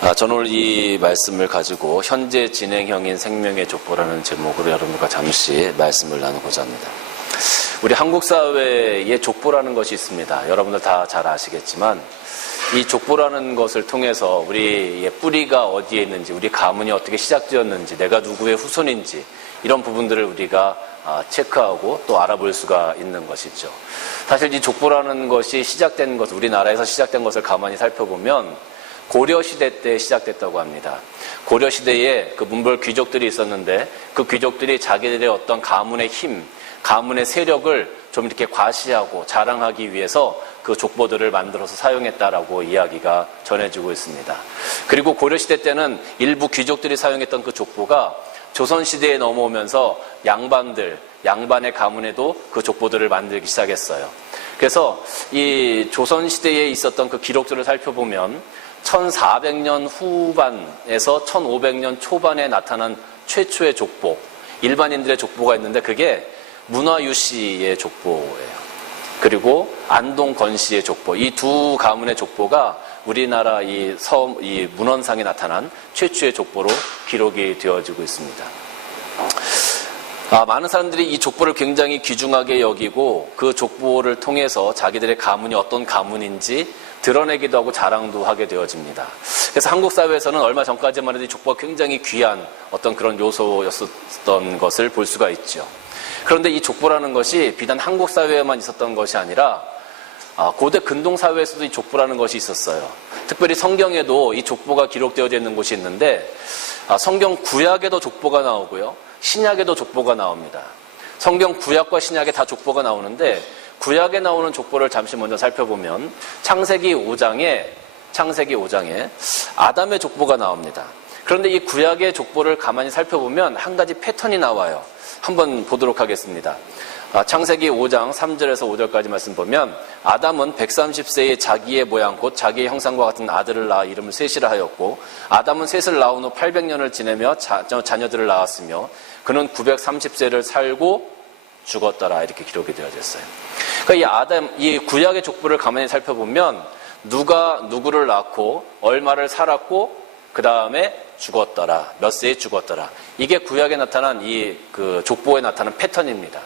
저는 오늘 이 말씀을 가지고 현재 진행형인 생명의 족보라는 제목으로 여러분과 잠시 말씀을 나누고자 합니다. 우리 한국 사회에 족보라는 것이 있습니다. 여러분들 다 잘 아시겠지만 이 족보라는 것을 통해서 우리의 뿌리가 어디에 있는지, 우리 가문이 어떻게 시작되었는지, 내가 누구의 후손인지 이런 부분들을 우리가 체크하고 또 알아볼 수가 있는 것이죠. 사실 이 족보라는 것이 시작된 것, 우리나라에서 시작된 것을 가만히 살펴보면 고려시대 때 시작됐다고 합니다. 고려시대에 그 문벌 귀족들이 있었는데 그 귀족들이 자기들의 어떤 가문의 힘, 가문의 세력을 좀 이렇게 과시하고 자랑하기 위해서 그 족보들을 만들어서 사용했다라고 이야기가 전해지고 있습니다. 그리고 고려시대 때는 일부 귀족들이 사용했던 그 족보가 조선시대에 넘어오면서 양반의 가문에도 그 족보들을 만들기 시작했어요. 그래서 이 조선시대에 있었던 그 기록들을 살펴보면 1400년 후반에서 1500년 초반에 나타난 최초의 족보, 일반인들의 족보가 있는데 그게 문화유 씨의 족보예요. 그리고 안동 건 씨의 족보, 이 두 가문의 족보가 우리나라 이 문헌상에 나타난 최초의 족보로 기록이 되어지고 있습니다. 많은 사람들이 이 족보를 굉장히 귀중하게 여기고 그 족보를 통해서 자기들의 가문이 어떤 가문인지 드러내기도 하고 자랑도 하게 되어집니다. 그래서 한국 사회에서는 얼마 전까지만 해도 이 족보가 굉장히 귀한 어떤 그런 요소였었던 것을 볼 수가 있죠. 그런데 이 족보라는 것이 비단 한국 사회에만 있었던 것이 아니라 고대 근동 사회에서도 이 족보라는 것이 있었어요. 특별히 성경에도 이 족보가 기록되어져 있는 곳이 있는데 성경 구약에도 족보가 나오고요. 신약에도 족보가 나옵니다. 성경 구약과 신약에 다 족보가 나오는데 구약에 나오는 족보를 잠시 먼저 살펴보면 창세기 5장에 아담의 족보가 나옵니다. 그런데 이 구약의 족보를 가만히 살펴보면 한 가지 패턴이 나와요. 한번 보도록 하겠습니다. 창세기 5장 3절에서 5절까지 말씀 보면 아담은 130세에 자기의 모양 곧 자기의 형상과 같은 아들을 낳아 이름을 셋이라 하였고 아담은 셋을 낳은 후 800년을 지내며 자녀들을 낳았으며 그는 930세를 살고 죽었더라 이렇게 기록이 되어졌어요. 그러니까 이 구약의 족보를 가만히 살펴보면 누가 누구를 낳고 얼마를 살았고 그 다음에 죽었더라, 몇 세에 죽었더라. 이게 구약에 나타난 그 족보에 나타난 패턴입니다.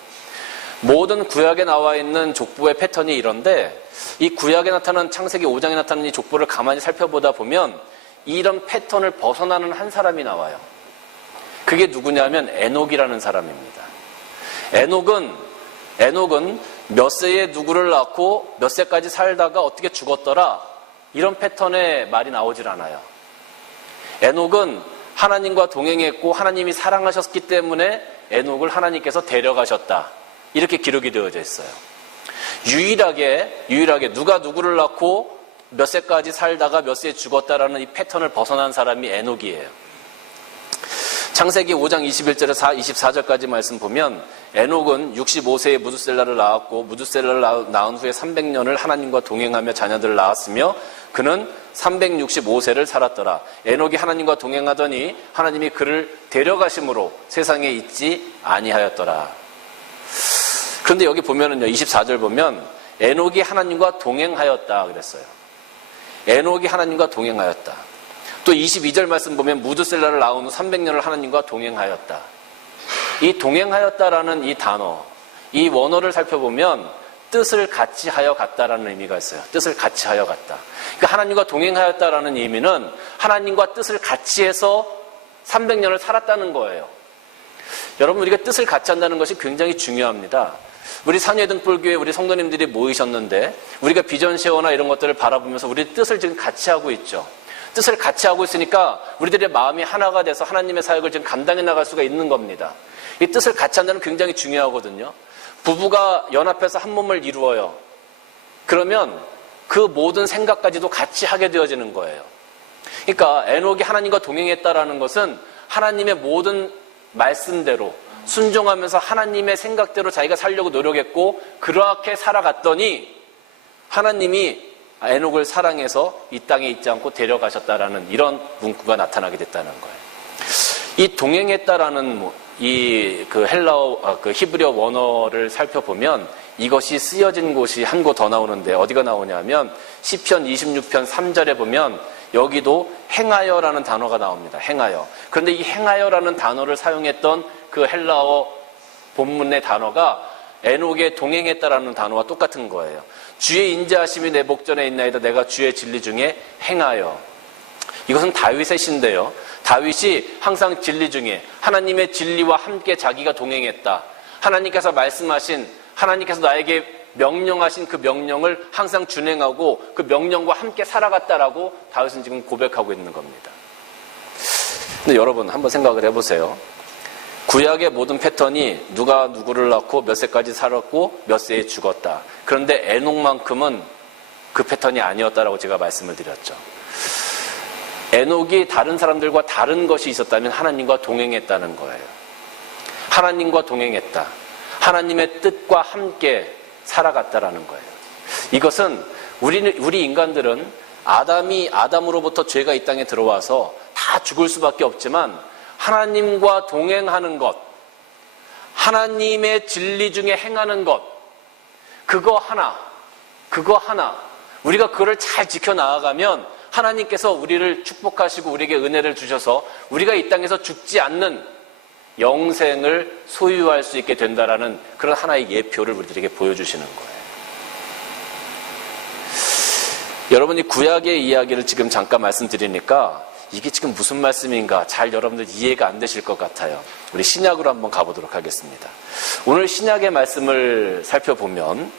모든 구약에 나와 있는 족보의 패턴이 이런데 이 구약에 나타난 창세기 5장에 나타난 이 족보를 가만히 살펴보다 보면 이런 패턴을 벗어나는 한 사람이 나와요. 그게 누구냐면 에녹이라는 사람입니다. 에녹은 몇 세에 누구를 낳고 몇 세까지 살다가 어떻게 죽었더라 이런 패턴의 말이 나오질 않아요. 에녹은 하나님과 동행했고 하나님이 사랑하셨기 때문에 에녹을 하나님께서 데려가셨다 이렇게 기록이 되어져 있어요. 유일하게 누가 누구를 낳고 몇 세까지 살다가 몇 세에 죽었다라는 이 패턴을 벗어난 사람이 에녹이에요. 창세기 5장 21절에서 24절까지 말씀 보면 에녹은 65세에 무두셀라를 낳았고 무두셀라를 낳은 후에 300년을 하나님과 동행하며 자녀들을 낳았으며 그는 365세를 살았더라. 에녹이 하나님과 동행하더니 하나님이 그를 데려가심으로 세상에 있지 아니하였더라. 그런데 여기 보면은요, 24절 보면 에녹이 하나님과 동행하였다 그랬어요. 에녹이 하나님과 동행하였다. 또 22절 말씀 보면 무두셀라를 낳은 후 300년을 하나님과 동행하였다. 이 동행하였다라는 이 단어, 이 원어를 살펴보면 뜻을 같이 하여 갔다라는 의미가 있어요. 뜻을 같이 하여 갔다. 그러니까 하나님과 동행하였다라는 의미는 하나님과 뜻을 같이 해서 300년을 살았다는 거예요. 여러분, 우리가 뜻을 같이 한다는 것이 굉장히 중요합니다. 우리 산예등불교회 우리 성도님들이 모이셨는데 우리가 비전 쉐어나 이런 것들을 바라보면서 우리 뜻을 지금 같이 하고 있죠. 뜻을 같이 하고 있으니까 우리들의 마음이 하나가 돼서 하나님의 사역을 지금 감당해 나갈 수가 있는 겁니다. 이 뜻을 같이 한다는 게 굉장히 중요하거든요. 부부가 연합해서 한 몸을 이루어요. 그러면 그 모든 생각까지도 같이 하게 되어지는 거예요. 그러니까 에녹이 하나님과 동행했다라는 것은 하나님의 모든 말씀대로 순종하면서 하나님의 생각대로 자기가 살려고 노력했고 그렇게 살아갔더니 하나님이 에녹을 사랑해서 이 땅에 있지 않고 데려가셨다라는 이런 문구가 나타나게 됐다는 거예요. 이 동행했다라는 그 히브리어 원어를 살펴보면 이것이 쓰여진 곳이 한 곳 더 나오는데 어디가 나오냐면 시편 26편 3절에 보면 여기도 행하여라는 단어가 나옵니다. 행하여. 그런데 이 행하여라는 단어를 사용했던 그 헬라어 본문의 단어가 에녹의 동행했다라는 단어와 똑같은 거예요. 주의 인자하심이 내 목전에 있나이다. 내가 주의 진리 중에 행하여. 이것은 다윗의 시인데요. 다윗이 항상 진리 중에 하나님의 진리와 함께 자기가 동행했다. 하나님께서 말씀하신, 하나님께서 나에게 명령하신 그 명령을 항상 준행하고 그 명령과 함께 살아갔다라고 다윗은 지금 고백하고 있는 겁니다. 근데 여러분 한번 생각을 해보세요. 구약의 모든 패턴이 누가 누구를 낳고 몇 세까지 살았고 몇 세에 죽었다. 그런데 에녹만큼은 그 패턴이 아니었다라고 제가 말씀을 드렸죠. 에녹이 다른 사람들과 다른 것이 있었다면 하나님과 동행했다는 거예요. 하나님과 동행했다. 하나님의 뜻과 함께 살아갔다라는 거예요. 이것은 우리 인간들은 아담으로부터 죄가 이 땅에 들어와서 다 죽을 수밖에 없지만 하나님과 동행하는 것, 하나님의 진리 중에 행하는 것, 그거 하나, 우리가 그거를 잘 지켜나가면 하나님께서 우리를 축복하시고 우리에게 은혜를 주셔서 우리가 이 땅에서 죽지 않는 영생을 소유할 수 있게 된다라는 그런 하나의 예표를 우리들에게 보여주시는 거예요. 여러분이 구약의 이야기를 지금 잠깐 말씀드리니까 이게 지금 무슨 말씀인가 잘 여러분들 이해가 안 되실 것 같아요. 우리 신약으로 한번 가보도록 하겠습니다. 오늘 신약의 말씀을 살펴보면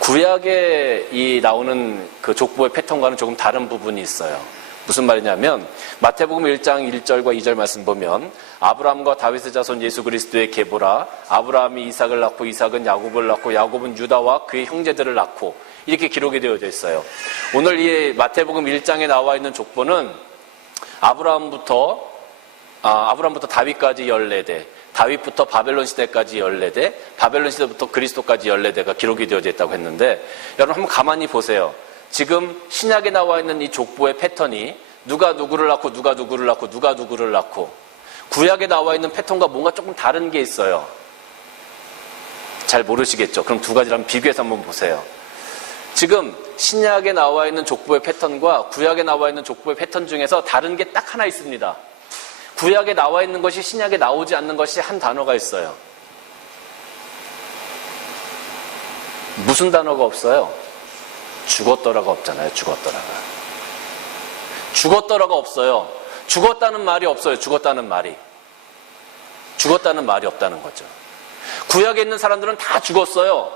구약에 나오는 그 족보의 패턴과는 조금 다른 부분이 있어요. 무슨 말이냐면 마태복음 1장 1절과 2절 말씀 보면 아브라함과 다윗의 자손 예수 그리스도의 계보라 아브라함이 이삭을 낳고 이삭은 야곱을 낳고 야곱은 유다와 그의 형제들을 낳고 이렇게 기록이 되어져 있어요. 오늘 이 마태복음 1장에 나와 있는 족보는 아브라함부터 다윗까지 14대, 다윗부터 바벨론 시대까지 14대, 바벨론 시대부터 그리스도까지 14대가 기록이 되어져 있다고 했는데 여러분 한번 가만히 보세요. 지금 신약에 나와 있는 이 족보의 패턴이 누가 누구를 낳고 누가 누구를 낳고 누가 누구를 낳고 구약에 나와 있는 패턴과 뭔가 조금 다른 게 있어요. 잘 모르시겠죠? 그럼 두 가지를 한번 비교해서 한번 보세요. 지금 신약에 나와 있는 족보의 패턴과 구약에 나와 있는 족보의 패턴 중에서 다른 게 딱 하나 있습니다. 구약에 나와 있는 것이 신약에 나오지 않는 것이 한 단어가 있어요. 무슨 단어가 없어요? 죽었더라가 없잖아요. 죽었더라가 없어요. 죽었다는 말이 없어요. 죽었다는 말이 없다는 거죠. 구약에 있는 사람들은 다 죽었어요.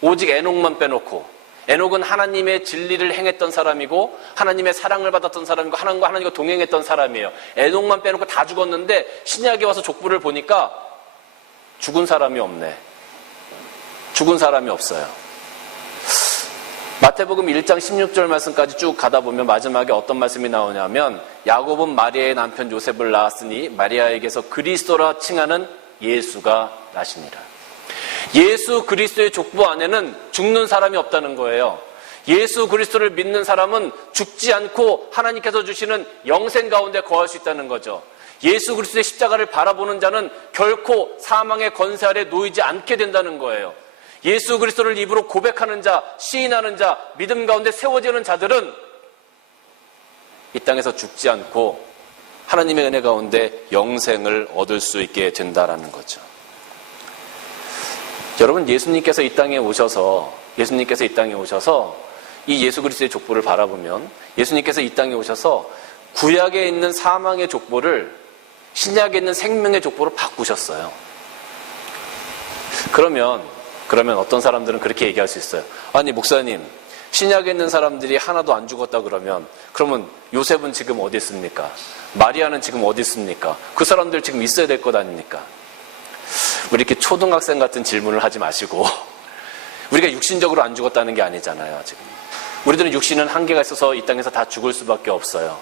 오직 에녹만 빼놓고. 에녹은 하나님의 진리를 행했던 사람이고 하나님의 사랑을 받았던 사람이고 하나님과 동행했던 사람이에요. 에녹만 빼놓고 다 죽었는데 신약에 와서 족보를 보니까 죽은 사람이 없네. 죽은 사람이 없어요. 마태복음 1장 16절 말씀까지 쭉 가다 보면 마지막에 어떤 말씀이 나오냐면 야곱은 마리아의 남편 요셉을 낳았으니 마리아에게서 그리스도라 칭하는 예수가 나시니라. 예수 그리스도의 족보 안에는 죽는 사람이 없다는 거예요. 예수 그리스도를 믿는 사람은 죽지 않고 하나님께서 주시는 영생 가운데 거할 수 있다는 거죠. 예수 그리스도의 십자가를 바라보는 자는 결코 사망의 권세 아래 놓이지 않게 된다는 거예요. 예수 그리스도를 입으로 고백하는 자, 시인하는 자, 믿음 가운데 세워지는 자들은 이 땅에서 죽지 않고 하나님의 은혜 가운데 영생을 얻을 수 있게 된다라는 거죠. 여러분, 예수님께서 이 땅에 오셔서 이 예수 그리스도의 족보를 바라보면 예수님께서 이 땅에 오셔서 구약에 있는 사망의 족보를 신약에 있는 생명의 족보로 바꾸셨어요. 그러면 어떤 사람들은 그렇게 얘기할 수 있어요. 아니, 목사님, 신약에 있는 사람들이 하나도 안 죽었다 그러면 요셉은 지금 어디 있습니까? 마리아는 지금 어디 있습니까? 그 사람들 지금 있어야 될 것 아닙니까? 우리 이렇게 초등학생 같은 질문을 하지 마시고 우리가 육신적으로 안 죽었다는 게 아니잖아요. 지금 우리들은 육신은 한계가 있어서 이 땅에서 다 죽을 수밖에 없어요.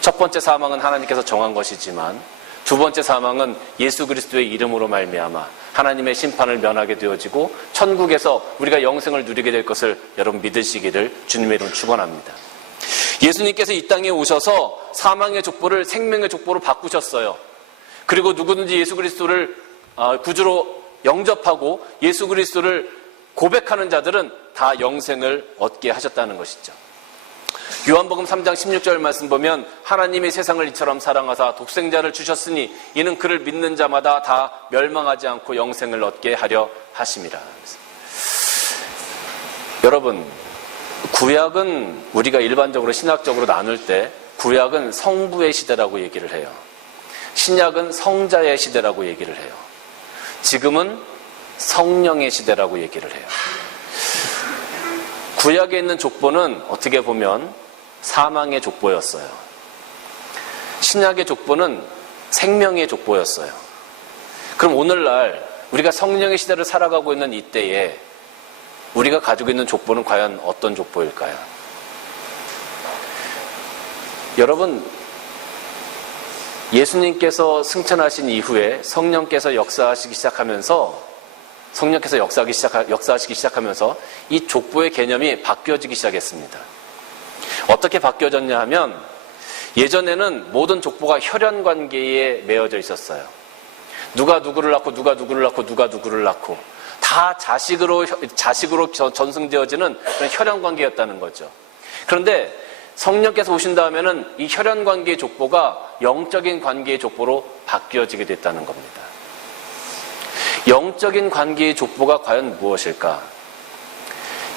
첫 번째 사망은 하나님께서 정한 것이지만 두 번째 사망은 예수 그리스도의 이름으로 말미암아 하나님의 심판을 면하게 되어지고 천국에서 우리가 영생을 누리게 될 것을 여러분 믿으시기를 주님의 이름으로 축원합니다. 예수님께서 이 땅에 오셔서 사망의 족보를 생명의 족보로 바꾸셨어요. 그리고 누구든지 예수 그리스도를 구주로 영접하고 예수 그리스도를 고백하는 자들은 다 영생을 얻게 하셨다는 것이죠. 요한복음 3장 16절 말씀 보면 하나님이 세상을 이처럼 사랑하사 독생자를 주셨으니 이는 그를 믿는 자마다 다 멸망하지 않고 영생을 얻게 하려 하심이라. 여러분, 구약은 우리가 일반적으로 신학적으로 나눌 때 구약은 성부의 시대라고 얘기를 해요. 신약은 성자의 시대라고 얘기를 해요. 지금은 성령의 시대라고 얘기를 해요. 구약에 있는 족보는 어떻게 보면 사망의 족보였어요. 신약의 족보는 생명의 족보였어요. 그럼 오늘날 우리가 성령의 시대를 살아가고 있는 이때에 우리가 가지고 있는 족보는 과연 어떤 족보일까요? 여러분, 예수님께서 승천하신 이후에 성령께서 역사하시기 시작하면서 이 족보의 개념이 바뀌어지기 시작했습니다. 어떻게 바뀌어졌냐 하면 예전에는 모든 족보가 혈연 관계에 매어져 있었어요. 누가 누구를 낳고 누가 누구를 낳고 누가 누구를 낳고 다 자식으로 전승되어지는 그런 혈연 관계였다는 거죠. 그런데 성령께서 오신 다음에는 이 혈연 관계의 족보가 영적인 관계의 족보로 바뀌어지게 됐다는 겁니다. 영적인 관계의 족보가 과연 무엇일까?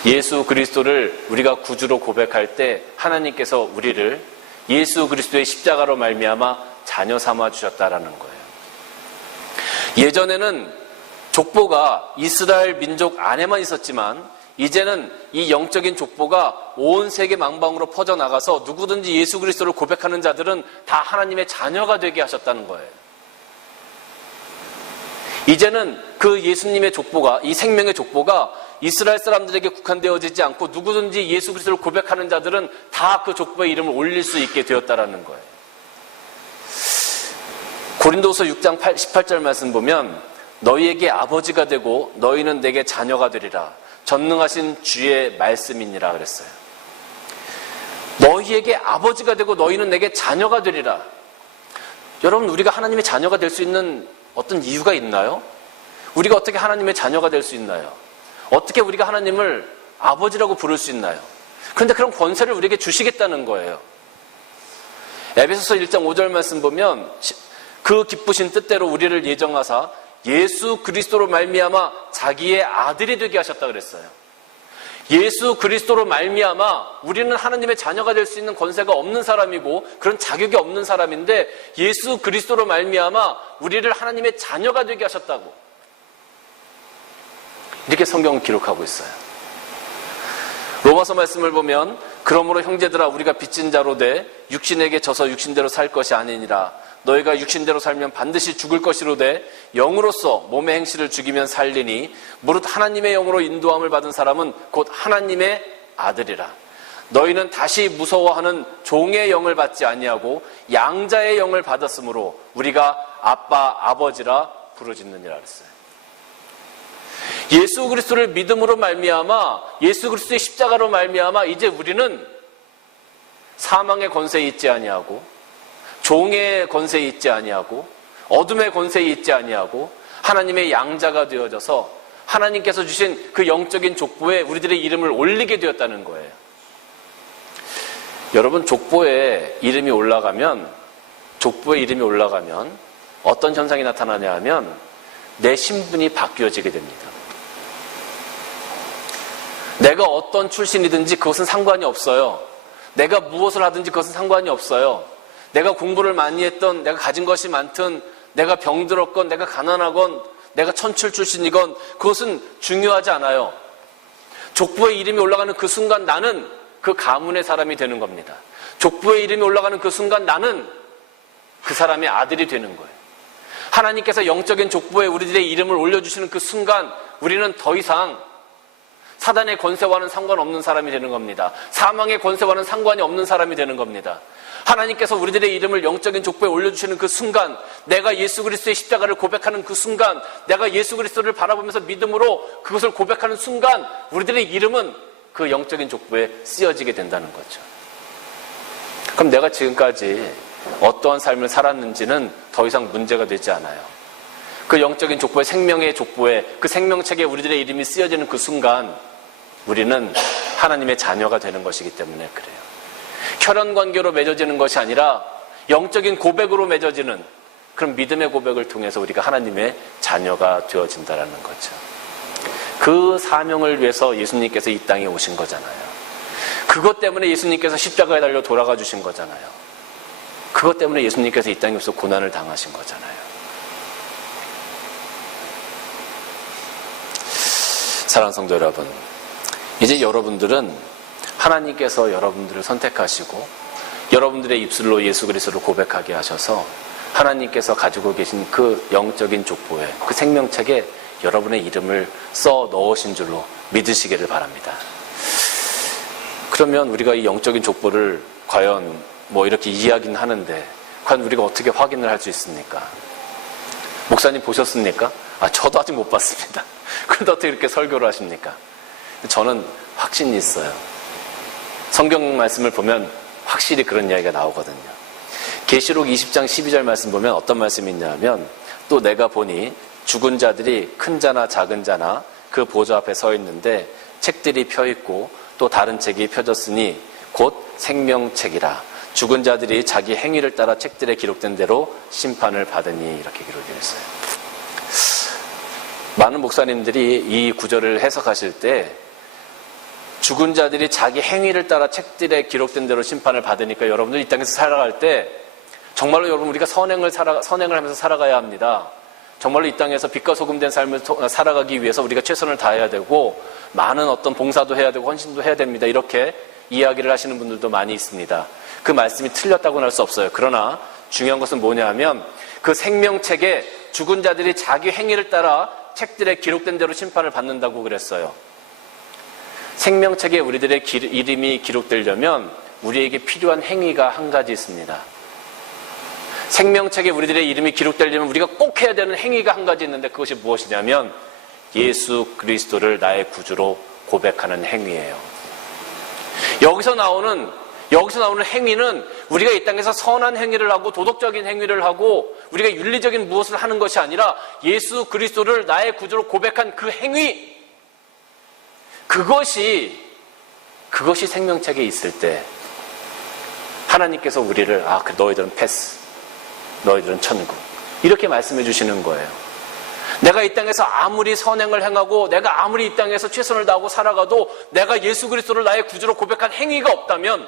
예수 그리스도를 우리가 구주로 고백할 때 하나님께서 우리를 예수 그리스도의 십자가로 말미암아 자녀 삼아 주셨다라는 거예요. 예전에는 족보가 이스라엘 민족 안에만 있었지만 이제는 이 영적인 족보가 온 세계 망방으로 퍼져나가서 누구든지 예수 그리스도를 고백하는 자들은 다 하나님의 자녀가 되게 하셨다는 거예요. 이제는 그 예수님의 족보가, 이 생명의 족보가 이스라엘 사람들에게 국한되어지지 않고 누구든지 예수 그리스도를 고백하는 자들은 다 그 족보의 이름을 올릴 수 있게 되었다라는 거예요. 고린도서 6장 18절 말씀 보면 너희에게 아버지가 되고 너희는 내게 자녀가 되리라. 전능하신 주의 말씀이니라 그랬어요. 너희에게 아버지가 되고 너희는 내게 자녀가 되리라. 여러분, 우리가 하나님의 자녀가 될 수 있는 어떤 이유가 있나요? 우리가 어떻게 하나님의 자녀가 될 수 있나요? 어떻게 우리가 하나님을 아버지라고 부를 수 있나요? 그런데 그런 권세를 우리에게 주시겠다는 거예요. 에베소서 1장 5절 말씀 보면 그 기쁘신 뜻대로 우리를 예정하사 예수 그리스도로 말미암아 자기의 아들이 되게 하셨다 그랬어요. 예수 그리스도로 말미암아 우리는 하나님의 자녀가 될 수 있는 권세가 없는 사람이고 그런 자격이 없는 사람인데 예수 그리스도로 말미암아 우리를 하나님의 자녀가 되게 하셨다고 이렇게 성경은 기록하고 있어요. 로마서 말씀을 보면 그러므로 형제들아 우리가 빚진 자로 돼 육신에게 져서 육신대로 살 것이 아니니라. 너희가 육신대로 살면 반드시 죽을 것이로되 영으로서 몸의 행실을 죽이면 살리니 무릇 하나님의 영으로 인도함을 받은 사람은 곧 하나님의 아들이라. 너희는 다시 무서워하는 종의 영을 받지 아니하고 양자의 영을 받았으므로 우리가 아빠 아버지라 부르짖느니라 그랬어요. 예수 그리스도를 믿음으로 말미암아 예수 그리스도의 십자가로 말미암아 이제 우리는 사망의 권세에 있지 아니하고 종의 권세에 있지 아니하고 어둠의 권세에 있지 아니하고 하나님의 양자가 되어져서 하나님께서 주신 그 영적인 족보에 우리들의 이름을 올리게 되었다는 거예요. 여러분, 족보에 이름이 올라가면 어떤 현상이 나타나냐 하면 내 신분이 바뀌어지게 됩니다. 내가 어떤 출신이든지 그것은 상관이 없어요. 내가 무엇을 하든지 그것은 상관이 없어요. 내가 공부를 많이 했던, 내가 가진 것이 많든, 내가 병들었건, 내가 가난하건, 내가 천출 출신이건 그것은 중요하지 않아요. 족보에 이름이 올라가는 그 순간 나는 그 가문의 사람이 되는 겁니다. 족보에 이름이 올라가는 그 순간 나는 그 사람의 아들이 되는 거예요. 하나님께서 영적인 족보에 우리들의 이름을 올려주시는 그 순간 우리는 더 이상 사단의 권세와는 상관없는 사람이 되는 겁니다. 사망의 권세와는 상관이 없는 사람이 되는 겁니다. 하나님께서 우리들의 이름을 영적인 족보에 올려주시는 그 순간, 내가 예수 그리스도의 십자가를 고백하는 그 순간, 내가 예수 그리스도를 바라보면서 믿음으로 그것을 고백하는 순간 우리들의 이름은 그 영적인 족보에 쓰여지게 된다는 거죠. 그럼 내가 지금까지 어떠한 삶을 살았는지는 더 이상 문제가 되지 않아요. 그 영적인 족보에, 생명의 족보에, 그 생명책에 우리들의 이름이 쓰여지는 그 순간 우리는 하나님의 자녀가 되는 것이기 때문에 그래요. 혈연 관계로 맺어지는 것이 아니라 영적인 고백으로 맺어지는 그런 믿음의 고백을 통해서 우리가 하나님의 자녀가 되어진다는 거죠. 그 사명을 위해서 예수님께서 이 땅에 오신 거잖아요. 그것 때문에 예수님께서 십자가에 달려 돌아가 주신 거잖아요. 그것 때문에 예수님께서 이 땅에 오셔서 고난을 당하신 거잖아요. 사랑하는 성도 여러분, 이제 여러분들은 하나님께서 여러분들을 선택하시고 여러분들의 입술로 예수 그리스도를 고백하게 하셔서 하나님께서 가지고 계신 그 영적인 족보에, 그 생명책에 여러분의 이름을 써 넣으신 줄로 믿으시기를 바랍니다. 그러면 우리가 이 영적인 족보를 과연 이렇게 이해하긴 하는데 과연 우리가 어떻게 확인을 할 수 있습니까? 목사님 보셨습니까? 저도 아직 못 봤습니다. 그런데 어떻게 이렇게 설교를 하십니까? 저는 확신이 있어요. 성경 말씀을 보면 확실히 그런 이야기가 나오거든요. 계시록 20장 12절 말씀 보면 어떤 말씀이 있냐면, 또 내가 보니 죽은 자들이 큰 자나 작은 자나 그 보좌 앞에 서 있는데 책들이 펴 있고 또 다른 책이 펴졌으니 곧 생명책이라. 죽은 자들이 자기 행위를 따라 책들에 기록된 대로 심판을 받으니, 이렇게 기록되어 있어요. 많은 목사님들이 이 구절을 해석하실 때 죽은 자들이 자기 행위를 따라 책들에 기록된 대로 심판을 받으니까 여러분들 이 땅에서 살아갈 때 정말로 여러분 우리가 선행을 하면서 살아가야 합니다. 정말로 이 땅에서 빛과 소금 된 삶을 살아가기 위해서 우리가 최선을 다해야 되고 많은 어떤 봉사도 해야 되고 헌신도 해야 됩니다. 이렇게 이야기를 하시는 분들도 많이 있습니다. 그 말씀이 틀렸다고는 할 수 없어요. 그러나 중요한 것은 뭐냐 하면 그 생명책에 죽은 자들이 자기 행위를 따라 책들에 기록된 대로 심판을 받는다고 그랬어요. 생명책에 우리들의 이름이 기록되려면 우리에게 필요한 행위가 한 가지 있습니다. 생명책에 우리들의 이름이 기록되려면 우리가 꼭 해야 되는 행위가 한 가지 있는데 그것이 무엇이냐면 예수 그리스도를 나의 구주로 고백하는 행위예요. 여기서 나오는 행위는 우리가 이 땅에서 선한 행위를 하고 도덕적인 행위를 하고 우리가 윤리적인 무엇을 하는 것이 아니라 예수 그리스도를 나의 구주로 고백한 그 행위, 그것이 생명책에 있을 때 하나님께서 우리를 너희들은 패스, 너희들은 천국, 이렇게 말씀해 주시는 거예요. 내가 이 땅에서 아무리 선행을 행하고 내가 아무리 이 땅에서 최선을 다하고 살아가도 내가 예수 그리스도를 나의 구주로 고백한 행위가 없다면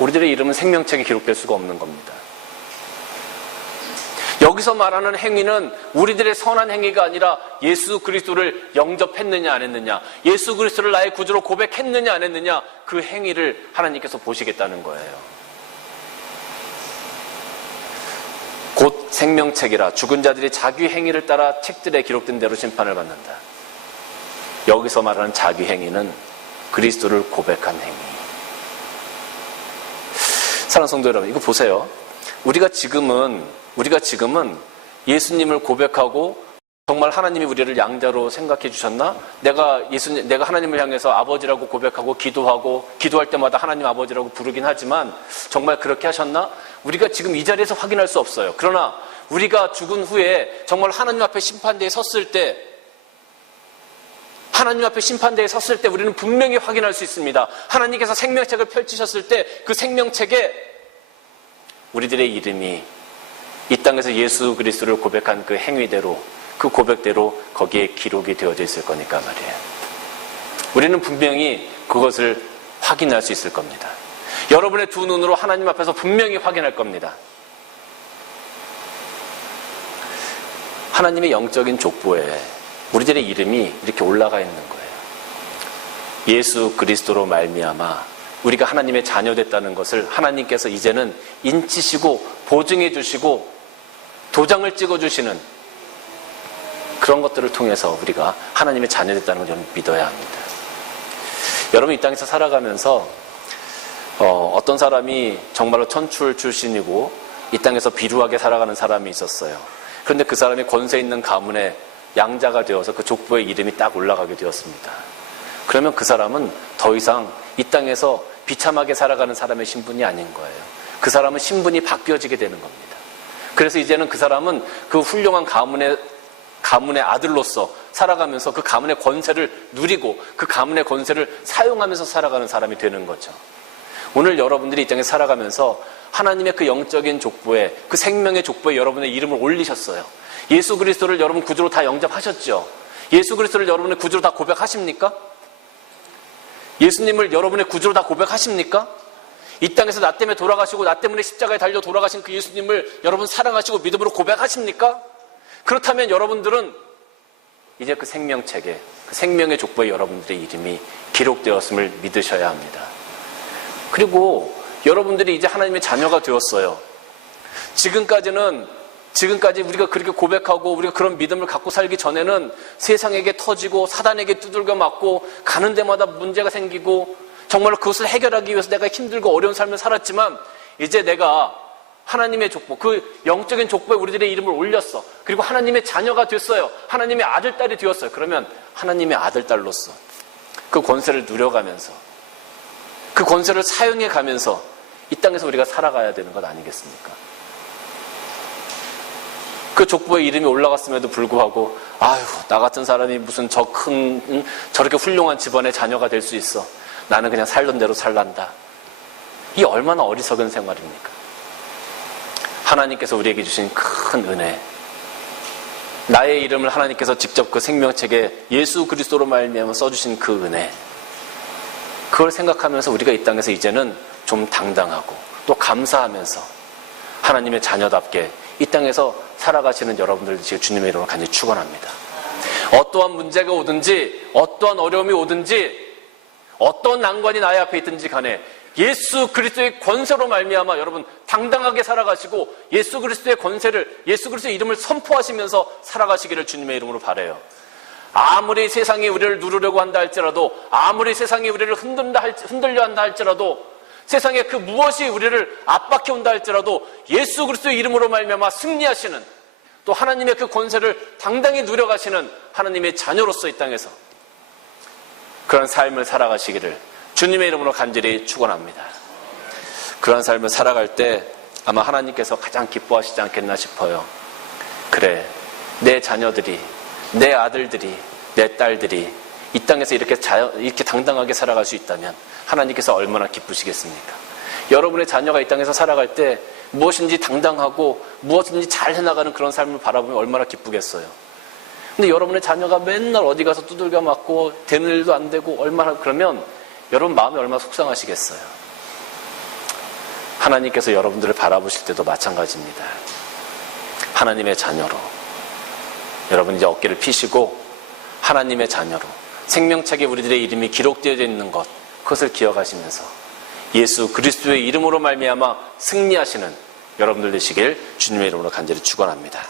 우리들의 이름은 생명책에 기록될 수가 없는 겁니다. 여기서 말하는 행위는 우리들의 선한 행위가 아니라 예수 그리스도를 영접했느냐 안 했느냐, 예수 그리스도를 나의 구주로 고백했느냐 안 했느냐, 그 행위를 하나님께서 보시겠다는 거예요. 곧 생명책이라. 죽은 자들이 자기 행위를 따라 책들에 기록된 대로 심판을 받는다. 여기서 말하는 자기 행위는 그리스도를 고백한 행위. 사랑하는 성도 여러분, 이거 보세요. 우리가 지금은 예수님을 고백하고 정말 하나님이 우리를 양자로 생각해 주셨나? 내가 하나님을 향해서 아버지라고 고백하고 기도할 때마다 하나님 아버지라고 부르긴 하지만 정말 그렇게 하셨나? 우리가 지금 이 자리에서 확인할 수 없어요. 그러나 우리가 죽은 후에 정말 하나님 앞에 심판대에 섰을 때 우리는 분명히 확인할 수 있습니다. 하나님께서 생명책을 펼치셨을 때 그 생명책에 우리들의 이름이 이 땅에서 예수 그리스도를 고백한 그 행위대로, 그 고백대로 거기에 기록이 되어져 있을 거니까 말이에요. 우리는 분명히 그것을 확인할 수 있을 겁니다. 여러분의 두 눈으로 하나님 앞에서 분명히 확인할 겁니다. 하나님의 영적인 족보에 우리들의 이름이 이렇게 올라가 있는 거예요. 예수 그리스도로 말미암아 우리가 하나님의 자녀됐다는 것을 하나님께서 이제는 인치시고 보증해 주시고 도장을 찍어 주시는 그런 것들을 통해서 우리가 하나님의 자녀됐다는 걸 믿어야 합니다. 여러분, 이 땅에서 살아가면서 어떤 사람이 정말로 천출 출신이고 이 땅에서 비루하게 살아가는 사람이 있었어요. 그런데 그 사람이 권세 있는 가문의 양자가 되어서 그 족보에 이름이 딱 올라가게 되었습니다. 그러면 그 사람은 더 이상 이 땅에서 비참하게 살아가는 사람의 신분이 아닌 거예요. 그 사람은 신분이 바뀌어지게 되는 겁니다. 그래서 이제는 그 사람은 그 훌륭한 가문의 가문의 아들로서 살아가면서 그 가문의 권세를 누리고 그 가문의 권세를 사용하면서 살아가는 사람이 되는 거죠. 오늘 여러분들이 이 땅에 살아가면서 하나님의 그 영적인 족보에, 그 생명의 족보에 여러분의 이름을 올리셨어요. 예수 그리스도를 여러분 구주로 다 영접하셨죠. 예수 그리스도를 여러분의 구주로 다 고백하십니까? 예수님을 여러분의 구주로 다 고백하십니까? 이 땅에서 나 때문에 돌아가시고 나 때문에 십자가에 달려 돌아가신 그 예수님을 여러분 사랑하시고 믿음으로 고백하십니까? 그렇다면 여러분들은 이제 그 생명책에, 그 생명의 족보에 여러분들의 이름이 기록되었음을 믿으셔야 합니다. 그리고 여러분들이 이제 하나님의 자녀가 되었어요. 지금까지 우리가 그렇게 고백하고 우리가 그런 믿음을 갖고 살기 전에는 세상에게 터지고 사단에게 두들겨 맞고 가는 데마다 문제가 생기고 정말로 그것을 해결하기 위해서 내가 힘들고 어려운 삶을 살았지만 이제 내가 하나님의 족보, 그 영적인 족보에 우리들의 이름을 올렸어. 그리고 하나님의 자녀가 됐어요. 하나님의 아들, 딸이 되었어요. 그러면 하나님의 아들, 딸로서 그 권세를 누려가면서 그 권세를 사용해 가면서 이 땅에서 우리가 살아가야 되는 것 아니겠습니까? 그 족보에 이름이 올라갔음에도 불구하고 아유, 나 같은 사람이 무슨 저렇게 훌륭한 집안의 자녀가 될 수 있어. 나는 그냥 살던 대로 살란다. 이 얼마나 어리석은 생활입니까? 하나님께서 우리에게 주신 큰 은혜, 나의 이름을 하나님께서 직접 그 생명책에 예수 그리스도로 말미암아 써주신 그 은혜, 그걸 생각하면서 우리가 이 땅에서 이제는 좀 당당하고 또 감사하면서 하나님의 자녀답게 이 땅에서 살아가시는 여러분들 지금 주님의 이름으로 간절히 축원합니다. 어떠한 문제가 오든지 어떠한 어려움이 오든지 어떤 난관이 나의 앞에 있든지 간에 예수 그리스도의 권세로 말미암아 여러분 당당하게 살아가시고 예수 그리스도의 권세를, 예수 그리스도의 이름을 선포하시면서 살아가시기를 주님의 이름으로 바라요. 아무리 세상이 우리를 누르려고 한다 할지라도, 아무리 세상이 우리를 흔들려 한다 할지라도, 세상에 그 무엇이 우리를 압박해 온다 할지라도 예수 그리스도의 이름으로 말미암아 승리하시는, 또 하나님의 그 권세를 당당히 누려가시는 하나님의 자녀로서 이 땅에서 그런 삶을 살아가시기를 주님의 이름으로 간절히 축원합니다. 그런 삶을 살아갈 때 아마 하나님께서 가장 기뻐하시지 않겠나 싶어요. 그래, 내 자녀들이, 내 아들들이, 내 딸들이 이 땅에서 이렇게 당당하게 살아갈 수 있다면 하나님께서 얼마나 기쁘시겠습니까? 여러분의 자녀가 이 땅에서 살아갈 때 무엇인지 당당하고 무엇인지 잘 해나가는 그런 삶을 바라보면 얼마나 기쁘겠어요. 근데 여러분의 자녀가 맨날 어디 가서 두들겨 맞고 되는 일도 안 되고 얼마나, 그러면 여러분 마음이 얼마나 속상하시겠어요. 하나님께서 여러분들을 바라보실 때도 마찬가지입니다. 하나님의 자녀로 여러분 이제 어깨를 피시고 하나님의 자녀로 생명책에 우리들의 이름이 기록되어 있는 것, 그것을 기억하시면서 예수 그리스도의 이름으로 말미암아 승리하시는 여러분들 되시길 주님의 이름으로 간절히 축원합니다.